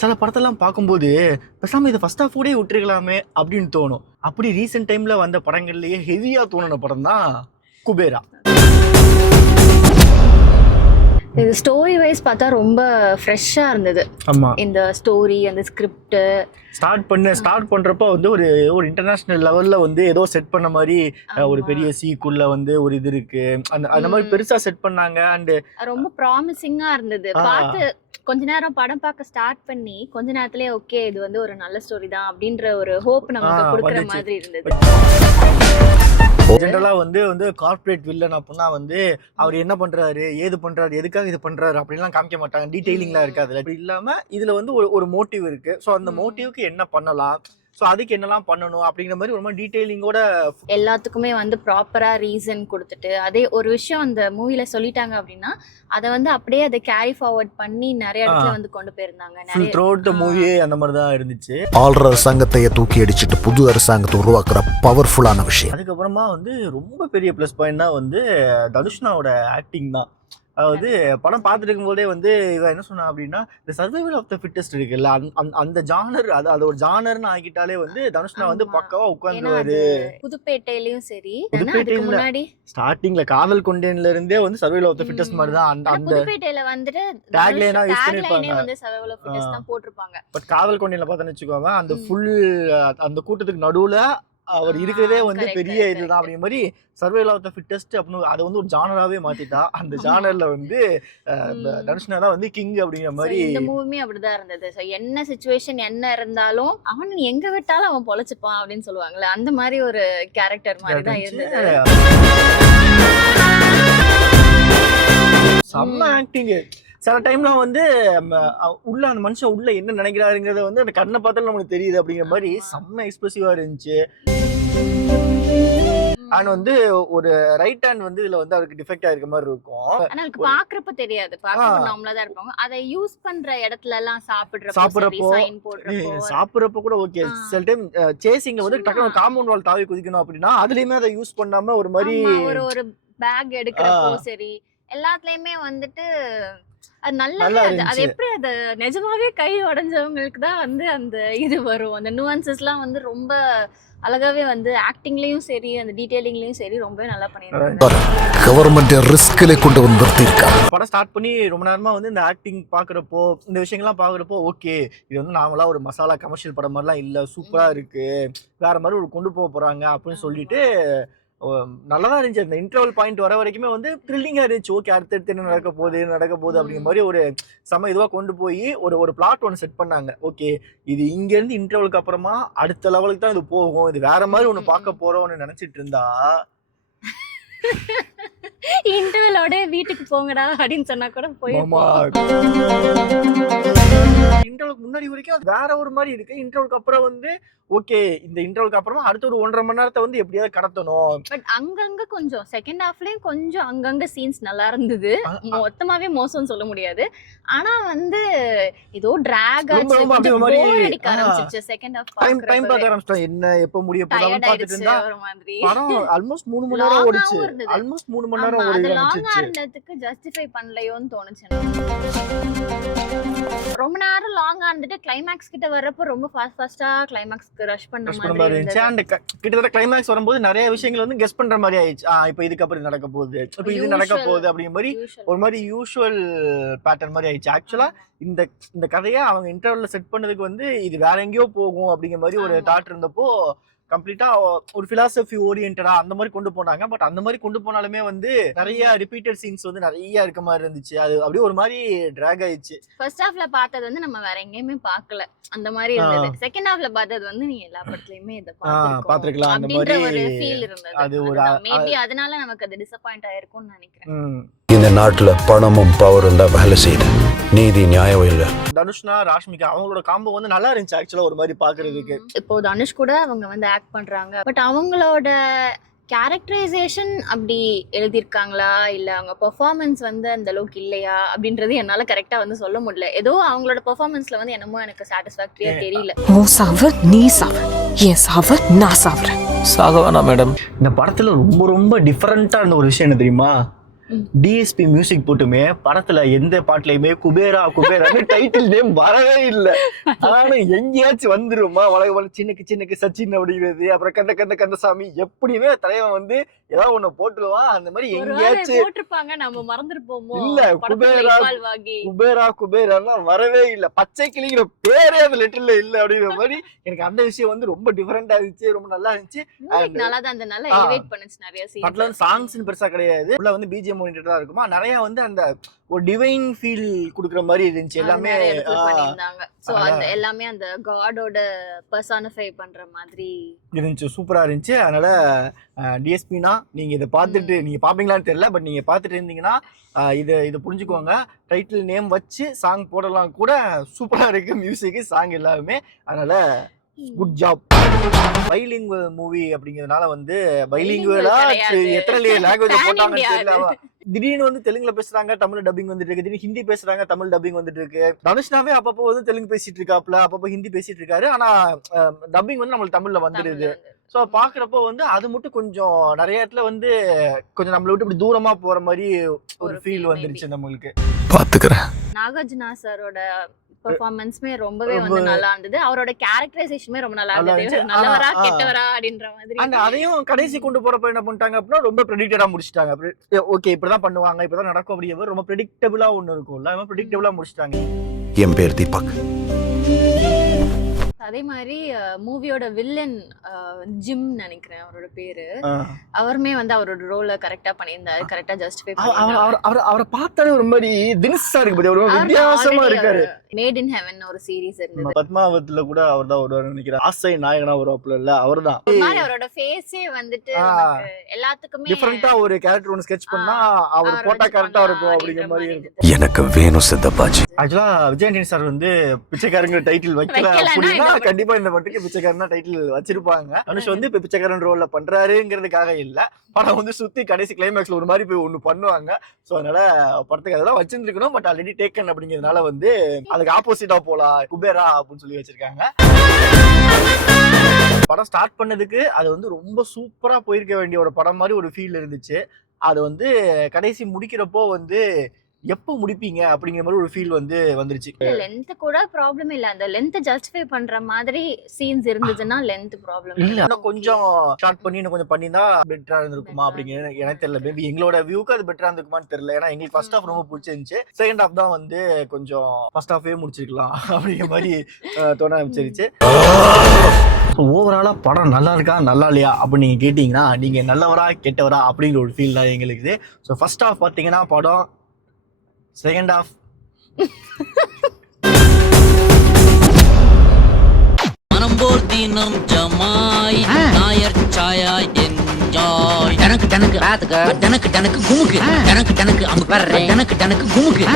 சில படத்தெல்லாம் பார்க்கும்போது பேசாம இதை ஃபர்ஸ்ட் ஹாஃப் கூட விட்டுருக்கலாமே அப்படின்னு தோணும். அப்படி ரீசெண்ட் டைம்ல வந்த படங்கள்லயே ஹெவியா தோணுன படம் தான் குபேரா. இது ஸ்டோரி வைஸ் பார்த்தா ரொம்ப ஃப்ரெஷ்ஷாக இருந்தது. ஆமா, இந்த ஸ்டோரி அந்த ஸ்கிரிப்ட் ஸ்டார்ட் பண்றப்ப வந்து ஒரு ஒரு இன்டர்நேஷனல் லெவல்ல வந்து ஏதோ செட் பண்ண மாதிரி ஒரு பெரிய சீக்குள்ள வந்து ஒரு இது இருக்கு. அந்த மாதிரி பெருசா செட் பண்ணாங்க. அண்ட் ரொம்ப ப்ராமிசிங்கா இருந்தது. பார்த்து கொஞ்ச நேரம் படம் பார்க்க ஸ்டார்ட் பண்ணி கொஞ்ச நேரத்திலே ஓகே இது வந்து ஒரு நல்ல ஸ்டோரி தான் அப்படின்ற ஒரு ஹோப் நமக்கு கொடுக்குற மாதிரி இருந்தது. ஜென்ரலா வந்து கார்ப்பரேட் வில்லன் அப்படின்னா வந்து அவர் என்ன பண்றாரு, ஏது பண்றாரு, எதுக்காக இது பண்றாரு அப்படின்லாம் காமிக்க மாட்டாங்க. டீடைலிங்லாம் இருக்காது. அப்படி இல்லாம இதுல வந்து ஒரு மோட்டிவ் இருக்கு. ஸோ அந்த மோட்டிவ்க்கு என்ன பண்ணலாம், ஸோ அதுக்கு என்னெல்லாம் பண்ணணும் அப்படிங்கிற மாதிரி ரொம்ப டீடைலிங்கோட எல்லாத்துக்குமே வந்து ப்ராப்பரா ரீசன் கொடுத்துட்டு அதே ஒரு விஷயம் அந்த மூவில சொல்லிட்டாங்க அப்படின்னா அதை வந்து அப்படியே அதை கேரி ஃபார்வர்ட் பண்ணி நிறைய இடத்துல வந்து கொண்டு போயிருந்தாங்க. ஃபுல் த்ரோட் மூவியே அந்த மாதிரி தான் இருந்துச்சு. ஆள்ற அரசாங்கத்தையே தூக்கி அடிச்சுட்டு புது அரசாங்கத்தை உருவாக்குற பவர்ஃபுல்லான விஷயம். அதுக்கப்புறமா வந்து ரொம்ப பெரிய ப்ளஸ் பாயிண்ட்னா வந்து தனுஷ்னாவோட ஆக்டிங் தான். அதாவது படம் பார்த்துட்டு இருக்கும்போதே வந்து இவன் என்ன சொன்னா அப்படின்னா இந்த சர்வைவல் ஆஃப் த ஃபிட்டஸ்ட் இருக்குல்ல, அந்த ஜானர் அது ஒரு ஜானர்னு ஆகிட்டாலே வந்து தனுஷ்னா வந்து பக்காவா உட்காந்துருவாரு. புதுப்பேட்டையிலயும் சரி, புதுப்பேட்டையில முன்னாடி ஸ்டார்டிங்ல காதல் கொண்டேன்ல இருந்தே வந்து சர்வைவல் ஆஃப் த ஃபிட்டஸ்ட் மாதிரி தான் அந்த புதுப்பேட்டையில வந்துட்டு டேக்லைனா யூஸ் பண்ணிருப்பாங்க. வந்து சர்வைவல் ஆஃப் ஃபிட்டஸ்ட் தான் போட்டிருப்பாங்க. பட் காதல் கொண்டேன்ல பார்த்தா வச்சுக்கோங்க அந்த ஃபுல் அந்த கூட்டத்துக்கு நடுவுல அவர் இருக்கிறதே வந்து பெரிய இதுதான் அப்படிங்கிற மாதிரி சர்வைவல் ஆஃப் த ஃபிட்டஸ்ட் அப்படின்னு அதை வந்து ஒரு ஜானராகவே மாத்திட்டா. அந்த ஜானர்ல வந்து தனுஷ்னா தான் வந்து கிங் அப்படிங்கிற மாதிரி. இந்த மூவியுமே அப்படிதான் இருந்தது. ஸோ என்ன சுச்சுவேஷன் என்ன இருந்தாலும் அவன் எங்க விட்டாலும் அவன் பொழைச்சுப்பான் அப்படின்னு சொல்லுவாங்கல்ல, அந்த மாதிரி ஒரு கேரக்டர் மாதிரி தான் இருந்தது. செம்ம ஆக்டிங். சில டைம்ல வந்து உள்ள அந்த மனுஷன் உள்ள என்ன நினைக்கிறாருங்கிறத வந்து அந்த கண்ணை பார்த்தாலும் நமக்கு தெரியுது அப்படிங்கிற மாதிரி செம்ம எக்ஸ்பிரசிவா இருந்துச்சு. அண்ட் வந்து ஒரு ரைட் ஹேண்ட் வந்து இதுல வந்து அவருக்கு டிஃபெக்ட் ஆயிருக்க மாதிரி இருக்கும். ஆனா எனக்கு பாக்குறப்ப தெரியாது, பாக்குறப்ப நார்மலா தான் இருப்பாங்க. அதை யூஸ் பண்ற இடத்துல எல்லாம் சாப்பிடுறப்போ கூட ஓகே. சில டைம் சேசிங்ல வந்து டக்குனு காம்பவுண்ட் வால் தாவி குதிக்கணும் அப்படின்னா அதுலயுமே அதை யூஸ் பண்ணாம ஒரு மாதிரி ஒரு பேக் எடுக்கிறப்போ சரி எல்லாத்துலயுமே வந்துட்டு அது நல்லா அது எப்படி அது நிஜமாவே கை உடைஞ்சவங்களுக்கு தான் வந்து அந்த இது வரும். அந்த நுவான்சஸ்லாம் வந்து ரொம்ப அழகாவே வந்து ஆக்டிங்லயும் சரி அந்த டீடைலிங்லயும் சரி ரொம்ப நல்லா பண்ணிருக்காங்க. கவர்மெண்ட் ரிஸ்க்ல கொண்டு வந்து நிறுத்திருக்காங்க. படம் ஸ்டார்ட் பண்ணி ரொம்ப நேரமா வந்து இந்த ஆக்டிங் பாக்குறப்போ இந்த விஷயங்கள்லாம் பாக்குறப்போ ஓகே இது வந்து நாமளா ஒரு மசாலா கமர்ஷியல் படம் மாதிரிலாம் இல்ல, சூப்பரா இருக்கு, வேற மாதிரி ஒரு கொண்டு போறாங்க அப்படின்னு சொல்லிட்டு நல்லதா இருந்துச்சு. அந்த இன்டர்வல் பாயிண்ட் வர வரைக்குமே வந்து த்ரில்லிங்கா இருந்துச்சு. ஓகே அடுத்தடுத்து என்ன நடக்க போகுது அப்படிங்கிற மாதிரி ஒரு செம இதுவா கொண்டு போய் ஒரு பிளாட் ஒன்று செட் பண்ணாங்க. ஓகே இது இங்க இருந்து இன்டர்வலுக்கு அப்புறமா அடுத்த லெவலுக்கு தான் இது போகும், இது வேற மாதிரி ஒண்ணு பார்க்க போறோம்னு நினைச்சிட்டு இருந்தா இன்டர்வலோட வீட்டுக்கு போங்கடா அப்படின்னு சொன்னா கூட போய் இன்டர்வலுக்கு முன்னாடி வரைக்கும் அது வேற ஒரு மாதிரி இருக்கு. இன்டர்வலுக்கு அப்புறம் வந்து ஓகே இந்த இன்டர்வலுக்கு அப்புறமா அடுத்த ஒரு 1.5 மணி நேரத்தை வந்து எப்படியாவது கடத்தணும். பட் அங்கங்க கொஞ்சம் செகண்ட் ஹாஃப்லயும் கொஞ்சம் அங்கங்க சீன்ஸ் நல்லா இருந்தது. மொத்தமாவே மோசம்னு சொல்ல முடியாது. ஆனா வந்து ஏதோ டிராக் ஆச்சு, போர் அடிக்க ஆரம்பிச்சிச்சு செகண்ட் ஹாஃப். டைம் பார்க்க ஆரம்பிச்சிட்டோம், என்ன எப்ப முடிய போகுதுன்னு பார்த்துட்டு இருந்தா படம் ஆல்மோஸ்ட் 3 மணி நேரம் ஓடிச்சு. ஆல்மோஸ்ட் 3 மணி நேரம் ஓடி இருந்ததுக்கு ஜஸ்டிஃபை பண்ணலையோன்னு தோணுச்சு. ரொம்ப நேரம் லாங்கா இருந்துட்டு கிளைமேக்ஸ் கிட்ட வர்றப்போ ரொம்ப ஃபாஸ்டா கிளைமேக்ஸ்க்கு ரஷ் பண்ண மாதிரி இருந்துச்சு. அண்ட் கிட்டத்தட்ட கிளைமேக்ஸ் வரும்போது நிறைய விஷயங்கள் வந்து கெஸ் பண்ற மாதிரி ஆயிடுச்சு. இப்போ இதுக்கு அப்புறம் நடக்க போகுது, இப்போ இது நடக்க போகுது அப்படிங்கிற மாதிரி ஒரு மாதிரி யூஷுவல் பேட்டர்ன் மாதிரி ஆயிடுச்சு. ஆக்சுவலா இந்த கதையை அவங்க இன்டர்வல்ல செட் பண்ணதுக்கு வந்து இது வேற எங்கேயோ போகும் அப்படிங்கிற மாதிரி ஒரு தாட் இருந்தப்போ கம்ப்ளீட்டா ஒரு பிலாசபி ஓரியன்டா அந்த மாதிரி கொண்டு போனாங்க. பட் அந்த மாதிரி கொண்டு போனாலுமே வந்து நிறைய ரிப்பீட்டட் சீன்ஸ் வந்து நிறைய இருக்க மாதிரி இருந்துச்சு. அது அப்படியே ஒரு மாதிரி டிராக் ஆயிடுச்சு. ஃபர்ஸ்ட் ஹாஃப்ல பார்த்தது வந்து நம்ம வேற எங்கேயுமே பார்க்கல, அந்த மாதிரி இருந்தது. செகண்ட் ஹாஃப்ல பார்த்தது வந்து நீ எல்லா படத்துலயுமே இத பாத்துக்கலாம் அந்த மாதிரி ஒரு ஃபீல் இருந்தது. அது ஒரு மேபி அதனால நமக்கு அது டிசப்பாயிண்ட் ஆயிருக்கும்னு நினைக்கிறேன். இந்த நாட்டுல பணமும் பவரும் தான் வேலை செய்யுது, நீதி நியாயம் இல்ல. தனுஷ்னா ராஷ்மிகா அவங்களோட காம்போ வந்து நல்லா இருந்துச்சு ஆக்சுவலா ஒரு மாதிரி பாக்குறதுக்கு. இப்போ தனுஷ் கூட அவங்க வந்து ஆக்ட் பண்றாங்க. பட் அவங்களோட கேரக்டரைசேஷன் அப்படி எழுதியிருக்காங்களா இல்ல அவங்க பெர்ஃபார்மன்ஸ் வந்து அந்த அளவுக்கு இல்லையா அப்படின்றது என்னால கரெக்டா வந்து சொல்ல முடியல. ஏதோ அவங்களோட பெர்ஃபார்மன்ஸ்ல வந்து என்னமோ எனக்கு சாட்டிஸ்ஃபேக்டரியா தெரியல. நீ சாவ நான் சாவறேன். சாகவானா மேடம்? இந்த படத்துல ரொம்ப ரொம்ப டிஃபரெண்டா இருந்த ஒரு விஷயம் என்ன தெரியுமா? டிஎஸ்பி மியூசிக் போட்டுமே படத்துல எந்த பாட்டுலயுமே குபேரா குபேரான்னு டைட்டில் நேம் வரவே இல்லை. ஆனா எங்கேயாச்சும் வந்துருமா சின்னக்கு சச்சின் அப்படிங்கிறது, அப்புறம் கந்த கந்த கந்தசாமி, எப்படியுமே தலைவன் வந்து ஏதாவது ஒண்ணு போட்டுருவான். அந்த மாதிரி எங்கேயாச்சும் போட்டிருப்பாங்க, நம்ம மறந்துருப்போமோ. இல்ல குபேரா குபேரான்னா வரவே இல்லை. பச்சை கிளிங்கிற பேரே அந்த லெட்டர்ல இல்ல அப்படிங்கிற மாதிரி எனக்கு அந்த விஷயம் வந்து ரொம்ப டிஃபரெண்டா இருந்துச்சு, ரொம்ப நல்லா இருந்துச்சு. பட்ல சாங்ஸ் பெருசா கிடையாது, உள்ள வந்து பிஜிஎம் ஓரியன்டடா இருக்குமா, நிறைய வந்து அந்த ஒரு டிவைன் ஃபீல் குடுக்குற மாதிரி இருந்துச்சு எல்லாமே. சோ அந்த எல்லாமே அந்த காடோட பர்சனிஃபை பண்ற மாதிரி இருந்துச்சு, சூப்பரா இருந்துச்சு. அதனால டிஎஸ்பினா நீங்க இதை பார்த்துட்டு, நீங்க பாப்பீங்களான்னு தெரியல, பட் நீங்க பார்த்துட்டு இருந்தீங்கன்னா இதை புரிஞ்சுக்கோங்க. டைட்டில் நேம் வச்சு சாங் போடலாம் கூட, சூப்பரா இருக்கு மியூசிக் சாங் எல்லாமே. அதனால குட் ஜாப். பைலிங்குவல் மூவி அப்படிங்கிறதுனால வந்து பைலிங்குவலா எத்தனை லாங்குவேஜ் போட்டாங்கன்னு தெரியல. திடீர்னு வந்து தெலுங்குல பேசுறாங்க, தமிழ் டப்பிங் வந்துட்டு இருக்கு, திடீர்னு ஹிந்தி பேசுறாங்க, தமிழ் டப்பிங் வந்துட்டு இருக்கு. தனுஷ்னாவே அப்பப்போ வந்து தெலுங்கு பேசிட்டு இருக்காப்ல, அப்பப்போ ஹிந்தி பேசிட்டு இருக்காரு. ஆனா டப்பிங் வந்து நம்மளுக்கு தமிழ்ல வந்துடுது. ஸோ பாக்குறப்போ வந்து அது மட்டும் கொஞ்சம் நிறைய இடத்துல வந்து கொஞ்சம் நம்மளை விட்டு இப்படி தூரமா போற மாதிரி ஒரு ஃபீல் வந்துருச்சு நம்மளுக்கு. பாத்துக்கிறேன். நாகார்ஜுனா சாரோட பெர்ஃபார்மன்ஸ்மே ரொம்பவே வந்து நல்லா இருந்தது. அவரோட கேரக்டரைசேஷனுமே ரொம்ப நல்லா இருந்தது. நல்லவரா கெட்டவரா அப்படின்ற மாதிரி. அண்ட் அதையும் கடைசி கொண்டு போறப்ப என்ன பண்ணிட்டாங்க அப்படின்னா ரொம்ப ப்ரெடிக்டடா முடிச்சிட்டாங்க. ஓகே இப்படிதான் பண்ணுவாங்க, இப்படிதான் நடக்கும் அப்படிங்கிற ரொம்ப ப்ரெடிக்டபிளா ஒண்ணு இருக்கும்ல, ப்ரெடிக்டபிளா முடிச்சிட்டாங்க. என் பேர் தீபக். அதே மாதிரி மூவியோட வில்லன் ஜிம் நினைக்கிறேன் அவரோட பேரு. அவருமே வந்து அவரோட ரோல கரெக்டா பண்ணியிருந்தாரு, கரெக்டா ஜஸ்டிஃபை பண்ணிருந்தாரு. அவரை பார்த்தாலே ஒரு மாதிரி தினுசா இருக்கு, ஒரு வித்தியாசமா இருக்காரு. மேட் இன் ஹெவன் ஒரு சீரிஸ் இருந்தது, பத்மாவத்துல கூட அவர்தான் வருவாரு நினைக்கிறேன். ஆசை நாயகனா வருவாப்ல இல்ல, அவர்தான். ஒரு மாதிரி அவரோட ஃபேஸே வந்துட்டு எல்லாத்துக்குமே டிஃபரண்டா ஒரு கேரக்டர் ஒன்னு ஸ்கெட்ச் பண்ணா அவர் போட்டா கரெக்டா இருக்கும் அப்படிங்கிற மாதிரி இருக்கு. எனக்கு வேணும் சித்தப்பாஜி. ஆக்சுவலா விஜய் ஆண்டனி சார் வந்து பிச்சைக்காரங்க டைட்டில் வைக்கல அப்படின்னா கண்டிப்பா இந்த படத்துக்கு பிச்சைக்காரனா டைட்டில் வச்சிருப்பாங்க. அனுஷ் வந்து இப்ப பிச்சைக்காரன் ரோல்ல பண்றாருங்கிறதுக்காக இல்ல, படம் வந்து சுத்தி கடைசி கிளைமேக்ஸ்ல ஒரு மாதிரி போய் ஒண்ணு பண்ணுவாங்க. சோ அதனால படத்துக்கு அதெல்லாம் வச்சிருந்துருக்கணும், பட் ஆல்ரெடி டேக்கன் அப்படிங்கிறதுனால வந்து அதுக்கு ஆப்போசிட்டா போலாம் குபேரா அப்படின்னு சொல்லி வச்சிருக்காங்க. படம் ஸ்டார்ட் பண்ணதுக்கு அது வந்து ரொம்ப சூப்பரா போயிருக்க வேண்டிய ஒரு படம் மாதிரி ஒரு ஃபீல் இருந்துச்சு. அது வந்து கடைசி முடிக்கிறப்போ வந்து எப்போ முடிப்பீங்க அப்படிங்கிற மாதிரி ஒரு ஃபீல் வந்து வந்துருச்சு. லென்த் கூட ப்ராப்ளம் இல்ல, அந்த லென்த் ஜஸ்டிஃபை பண்ற மாதிரி சீன்ஸ் இருந்துச்சுன்னா லென்த் ப்ராப்ளம் இல்ல. இன்னும் கொஞ்சம் ஸ்டார்ட் பண்ணி இன்னும் கொஞ்சம் பண்ணினா பெட்டரா இருந்திருக்குமா அப்படிங்கிற எனக்கு தெரியல. மேபி எங்களோட வியூக்கு அது பெட்டரா இருந்திருக்குமான்னு தெரியல. ஏன்னா எங்களுக்கு ஃபர்ஸ்ட் ஹாஃப் ரொம்ப பிடிச்சிருந்துச்சு, செகண்ட் ஹாஃப் தான் வந்து கொஞ்சம் ஃபர்ஸ்ட் ஹாஃபே முடிச்சிருக்கலாம் அப்படிங்கிற மாதிரி தோண ஆரம்பிச்சிருச்சு. ஓவராலா படம் நல்லா இருக்கா நல்லா இல்லையா அப்படின்னு நீங்க கேட்டீங்கன்னா நீங்க நல்லவரா கெட்டவரா அப்படிங்கிற ஒரு ஃபீல் தான் எங்களுக்கு. ஸோ ஃபர்ஸ்ட் ஹாஃப் பாத்தீங்கன்னா படம், செகண்ட் ஹாஃப் மனம்போர் தினம் ஜமாய் நாயர் சாயாய் என்ஜாய் டனக்கு டனக்கு ராத்துக்கு டனக்கு டனக்கு குமுக்கு டனக்கு டனக்கு அம்பு டனக்கு டனக்கு குமுக்கு